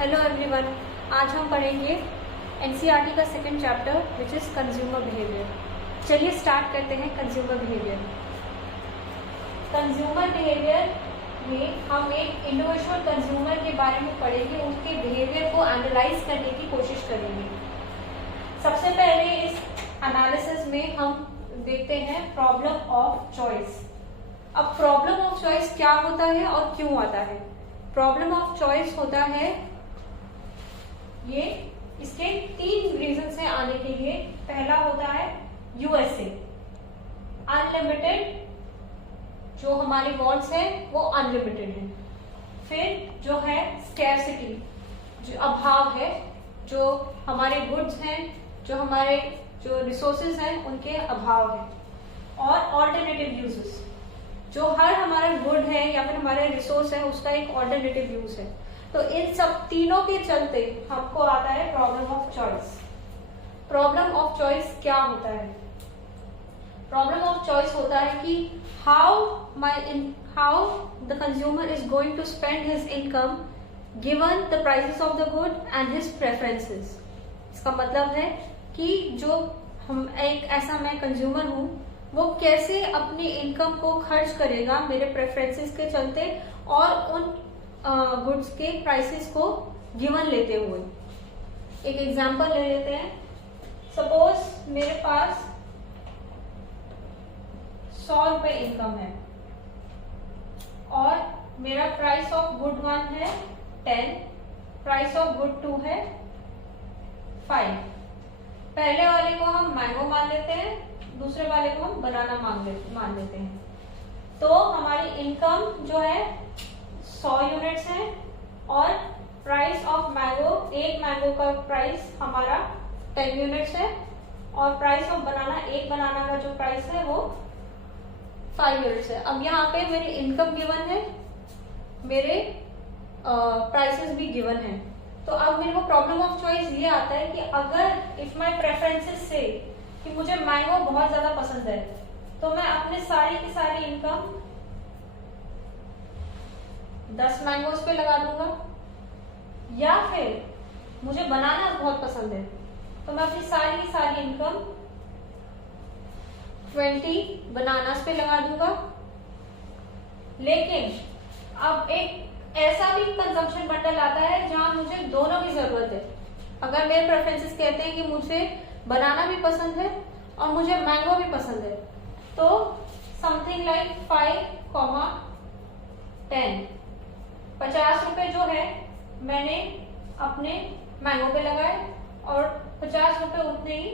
Hello everyone, आज हम पढ़ेंगे एनसीईआरटी का second chapter which is consumer behaviour. चलिए स्टार्ट करते हैं कंज्यूमर बिहेवियर। कंज्यूमर बिहेवियर में हम एक इंडिविजुअल कंज्यूमर के बारे में पढ़ेंगे, उनके बिहेवियर को एनालाइज करने की कोशिश करेंगे। सबसे पहले इस एनालिसिस में हम देखते हैं प्रॉब्लम ऑफ चॉइस। अब प्रॉब्लम ऑफ चॉइस क्या होता है और क्यों आता है? प्रॉब्लम ऑफ चॉइस होता है, ये इसके 3 रीजन से आने के लिए। पहला होता है यूएसए, अनलिमिटेड, जो हमारी वॉन्ट्स है वो अनलिमिटेड है। फिर जो है स्कैरसिटी, जो अभाव है, जो हमारे गुड्स हैं, जो हमारे जो रिसोर्सेज हैं उनके अभाव है। और ऑल्टरनेटिव यूजेस, जो हर हमारा गुड है या फिर हमारे रिसोर्स है उसका एक ऑल्टरनेटिव यूज है। तो इन सब तीनों के चलते हमको आता है problem of choice. Problem of choice क्या होता है? प्रॉब्लम ऑफ चॉइस होता है कि how the consumer is going to spend his income given the prices of the good and his preferences. इसका मतलब है कि जो मैं कंज्यूमर हूं, वो कैसे अपनी इनकम को खर्च करेगा मेरे प्रेफरेंसेस के चलते और उन गुड्स के प्राइसेस को गिवन लेते हुए। एक एग्जांपल ले लेते हैं। सपोज मेरे पास 100 रुपए इनकम है और मेरा प्राइस ऑफ गुड 1 है 10, प्राइस ऑफ गुड 2 है 5। पहले वाले को हम मैंगो मान लेते हैं, दूसरे वाले को हम बनाना मान लेते हैं। तो हमारी इनकम जो है 100 यूनिट्स है और प्राइस ऑफ मैंगो, एक मैंगो का प्राइस हमारा 10 यूनिट्स है और प्राइस ऑफ बनाना, एक बनाना का जो प्राइस है वो 5 यूनिट्स है। अब यहाँ पे मेरी इनकम गिवन है, मेरे प्राइसेस भी गिवन है। तो अब मेरे को प्रॉब्लम ऑफ चॉइस ये आता है कि अगर इफ माई प्रेफरेंसेस से कि मुझे मैंगो बहुत ज्यादा पसंद है, तो मैं अपने सारी की सारी इनकम 10 मैंगोज पे लगा दूंगा। या फिर मुझे बनाना बहुत पसंद है तो मैं अपनी सारी की सारी इनकम 20 बनानास पे लगा दूंगा। लेकिन अब एक ऐसा भी कंजम्पशन बंडल आता है जहां मुझे दोनों की जरूरत है। अगर मेरे प्रेफरेंसेस कहते हैं कि मुझे बनाना भी पसंद है और मुझे मैंगो भी पसंद है, तो समथिंग लाइक 5, 10, 50 रुपए जो है मैंने अपने मैंगो पे लगाए और 50 रुपए उतने ही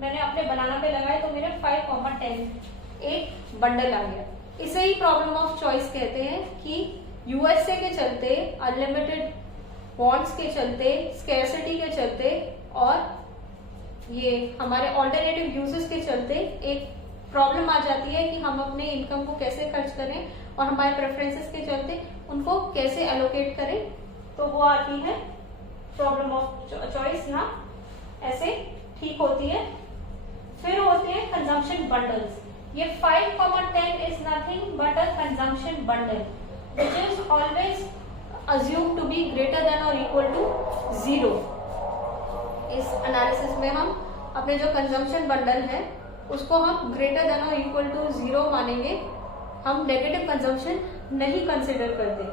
मैंने अपने बनाना पे लगाए, तो मेरे 5, 10 एक बंडल आ गया। इसे ही प्रॉब्लम ऑफ चॉइस कहते हैं कि यूएसए के चलते, अनलिमिटेड वॉन्ट्स के चलते, स्कैरसिटी के चलते और ये हमारे ऑल्टरनेटिव यूजेस के चलते एक प्रॉब्लम आ जाती है कि हम अपने इनकम को कैसे खर्च करें और हमारे प्रेफरेंसेस के चलते उनको कैसे एलोकेट करें। तो वो आती है प्रॉब्लम ऑफ चॉइस ना, ऐसे ठीक होती है। फिर होते हैं कंजम्पशन बंडल्स। ये 5, 10 is nothing but a consumption bundle which is always assumed to be greater than or equal to 0। इस एनालिसिस में हम अपने जो कंजम्पशन बंडल है उसको हम ग्रेटर देन और इक्वल टू 0 मानेंगे। हम नेगेटिव कंजम्पशन नहीं कंसिडर करते।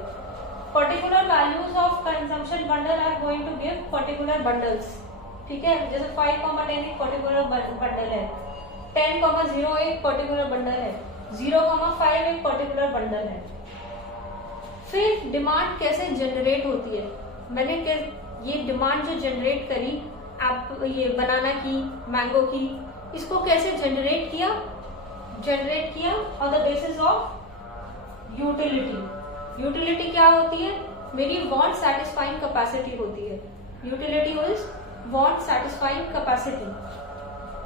Particular values of consumption bundle are going to give particular bundles. ठीक है, जैसे 5, 10 एक पर्टिकुलर बंडल है, 10, 0 एक पर्टिकुलर बंडल है, 0, 5 एक पर्टिकुलर बंडल है। फिर डिमांड कैसे जनरेट होती है? मैंने ये डिमांड जो जनरेट करी आप ये बनाना की, मैंगो की, इसको कैसे जनरेट किया on the basis of utility. Utility क्या होती है? मेरी वांट सैटिस्फाइंग कैपेसिटी होती है। Utility is want satisfying capacity.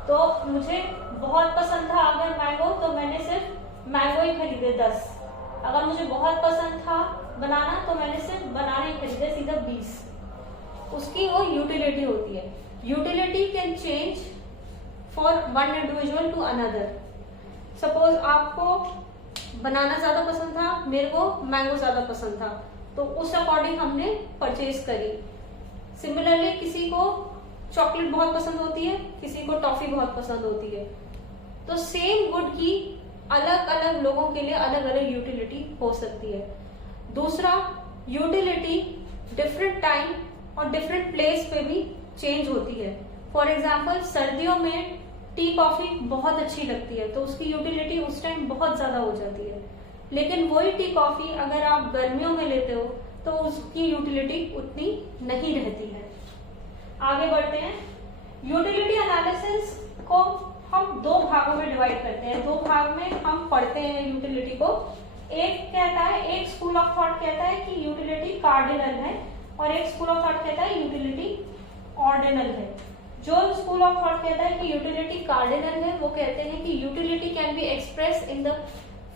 तो मुझे बहुत पसंद था अगर मैंगो, तो मैंने सिर्फ मैंगो ही खरीदे 10। अगर मुझे बहुत पसंद था बनाना तो मैंने सिर्फ बनाना ही खरीदे सीधा 20। उसकी वो यूटिलिटी होती है। Utility can change for one individual to another. Suppose आपको बनाना ज्यादा पसंद था, मेरे को मैंगो ज्यादा पसंद था, तो उस अकॉर्डिंग हमने परचेज करी। सिमिलरली किसी को चॉकलेट बहुत पसंद होती है, किसी को टॉफी बहुत पसंद होती है। तो सेम गुड की अलग अलग लोगों के लिए अलग अलग यूटिलिटी हो सकती है। दूसरा, यूटिलिटी डिफरेंट टाइम और डिफरेंट प्लेस पे भी चेंज होती है। फॉर एग्जाम्पल, सर्दियों में टी कॉफी बहुत अच्छी लगती है तो उसकी यूटिलिटी उस टाइम बहुत ज्यादा हो जाती है, लेकिन वही टी कॉफी अगर आप गर्मियों में लेते हो तो उसकी यूटिलिटी उतनी नहीं रहती है। आगे बढ़ते हैं। यूटिलिटी एनालिसिस को हम दो भागों में डिवाइड करते हैं। दो भाग में हम पढ़ते हैं यूटिलिटी को। एक स्कूल ऑफ थॉट कहता है कि यूटिलिटी कार्डिनल है और एक स्कूल ऑफ थॉट कहता है यूटिलिटी ऑर्डिनल है। जो स्कूल ऑफ थॉट कहता है कि यूटिलिटी कार्डिनल है वो कहते हैं कि utility can be express in the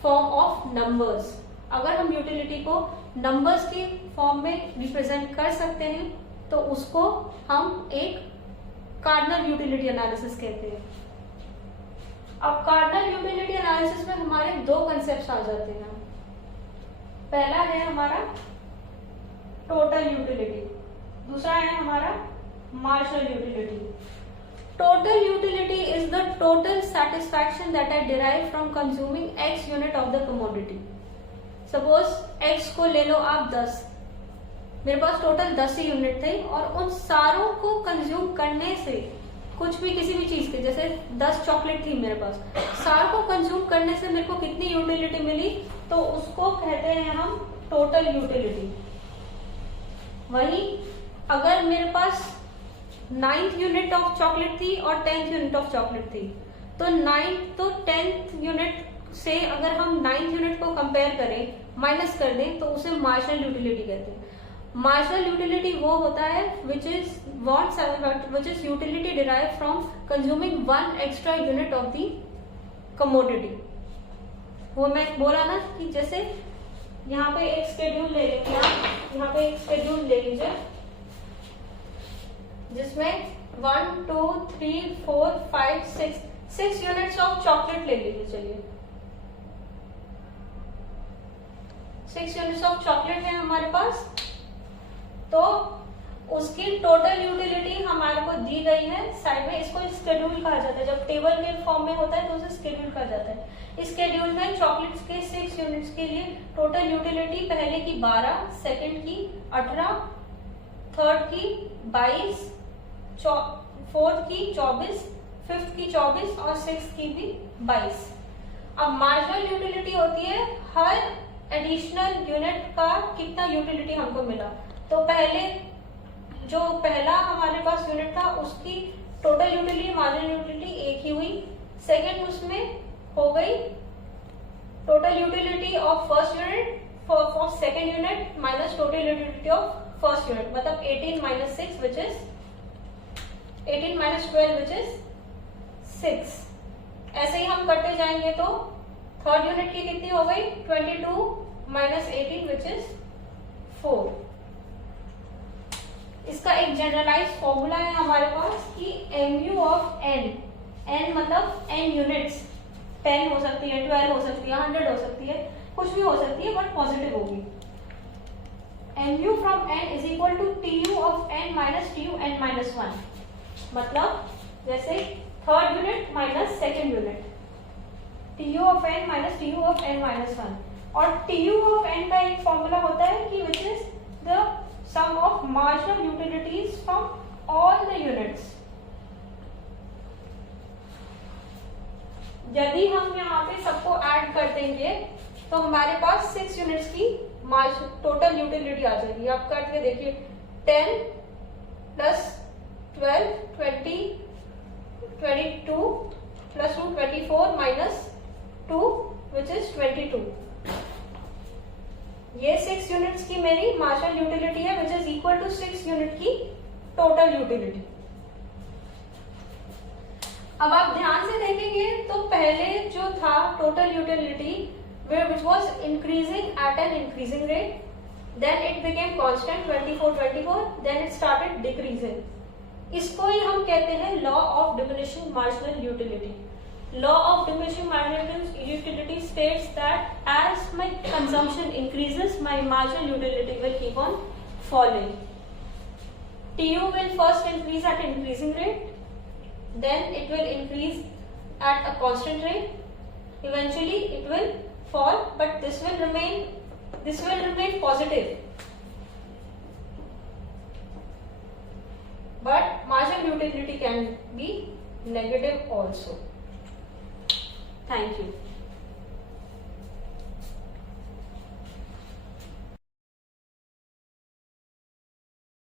form of numbers. अगर हम यूटिलिटी को नंबर्स की फॉर्म में रिप्रेजेंट कर सकते हैं तो उसको हम एक कार्डिनल यूटिलिटी एनालिसिस कहते हैं। अब कार्डिनल यूटिलिटी एनालिसिस में हमारे दो कंसेप्ट आ जाते हैं। पहला है हमारा टोटल यूटिलिटी, दूसरा है हमारा marginal utility. Total utility is the total satisfaction that I derive from consuming X unit of the commodity. Suppose X को ले लो आप 10, मेरे पास टोटल 10 ही यूनिट थे और उन सारों को कंज्यूम करने से कुछ भी किसी भी चीज के, जैसे 10 चॉकलेट थी मेरे पास, सारों को कंज्यूम करने से मेरे को कितनी यूटिलिटी मिली तो उसको कहते हैं हम टोटल यूटिलिटी। वहीं अगर मेरे पास 9th यूनिट ऑफ चॉकलेट थी और 10th यूनिट ऑफ चॉकलेट थी तो 10th यूनिट से अगर हम 9th यूनिट को कंपेयर करें, माइनस कर दें तो उसे मार्शल यूटिलिटी कहते हैं। मार्शल यूटिलिटी वो होता है which is utility derive from consuming 1 extra unit of the commodity. वो मैं बोला ना कि जैसे यहाँ पे एक स्केड्यूल ले लीजिए, यहाँ पे एक स्केड्यूल ले लीजिए जिसमें 1 2 3 4 5 6 यूनिट्स ऑफ चॉकलेट ले लीजिए। चलिए 6 यूनिट्स ऑफ चॉकलेट है हमारे पास, तो उसकी टोटल यूटिलिटी हमारे को दी गई है साइड में। इसको स्केड्यूल कहा जाता है, जब टेबल के फॉर्म में होता है तो उसे स्केड्यूल कहा जाता है। इस स्केड्यूल में चॉकलेट्स के 6 यूनिट्स के लिए टोटल यूटिलिटी पहले की 12, सेकंड की 18, थर्ड की 22, फोर्थ की 24, फिफ्थ की 24 और सिक्स्थ की भी 22। अब मार्जिनल यूटिलिटी होती है हर एडिशनल यूनिट का कितना यूटिलिटी हमको मिला। तो पहले जो पहला हमारे पास यूनिट था उसकी टोटल यूटिलिटी मार्जिनल यूटिलिटी एक ही हुई। सेकेंड उसमें हो गई total utility of first unit for second unit minus total utility of first unit, मतलब 18 minus 6 which is 18 minus 12 which is 6। ऐसे ही हम करते जाएंगे तो थर्ड यूनिट की कितनी हो गई 22 माइनस 18 विच इज 4। इसका एक जनरलाइज फॉर्मूला है हमारे पास कि mu ऑफ n मतलब n यूनिट्स, 10 हो सकती है, 12 हो सकती है, 100 हो सकती है, कुछ भी हो सकती है बट पॉजिटिव होगी। mu from n is equal to tu of n minus tu n minus 1, मतलब जैसे third unit minus second unit, tu of n minus tu of n minus 1। और tu ऑफ n का एक formula होता है कि which is the sum of marginal utilities from all the units। यदि हम यहाँ पे सबको ऐड कर देंगे तो हमारे पास 6 यूनिट्स की टोटल यूटिलिटी आ जाएगी। आप करके देखिए 10 plus 12 20 22 plus 2 24 minus 2 which is 22। ये 6 यूनिट्स की मेरी मार्जिनल यूटिलिटी है which is equal to 6 unit की टोटल यूटिलिटी। अब आप ध्यान से देखेंगे तो पहले जो था total utility which was increasing at an increasing rate, then it became constant 24 then it started decreasing. इसको ही हम कहते हैं law of diminishing marginal utility. Law of diminishing marginal utility states that as my consumption increases, my marginal utility will keep on falling. TU will first increase at increasing rate, then it will increase at a constant rate, eventually it will fall, but this will remain positive. But marginal utility can be negative also. Thank you.